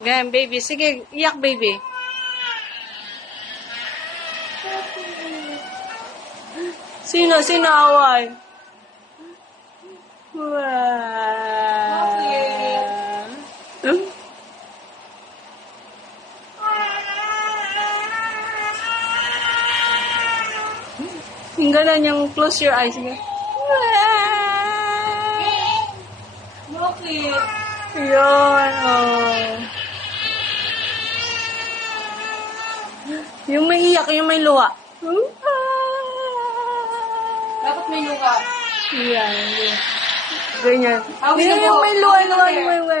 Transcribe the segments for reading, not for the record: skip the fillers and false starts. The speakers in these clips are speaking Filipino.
Ganyan, baby. Sige, iyak, baby. Sino away? Wow. Yung gano'n, yung close your eyes. Bakit? Yun, oh. Yung may iyak, yung may luha. Dapat may luha. Yan. Ganyan. Awin na Yung po. may luha, Awin na luha, kayo. luha.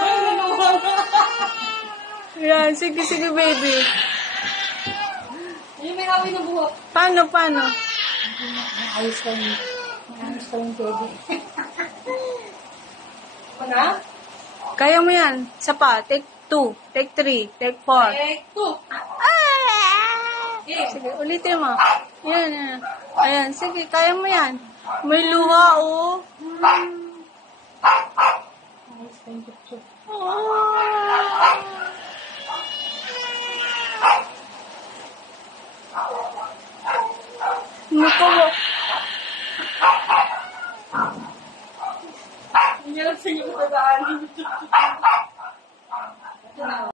Ay, may luha. Yan, sige, baby. Yung may awin na buhok. Paano? Ayos ka yung baby. Ano? Kaya mo yan. Isa pa. Take 2, take 3, take 4. Sige, ulitin mo. Yan. Ayan, sige, kaya mo yan. May luha, oh. Ayos ka yung picture. Naku, Hindi lang sa inyo ko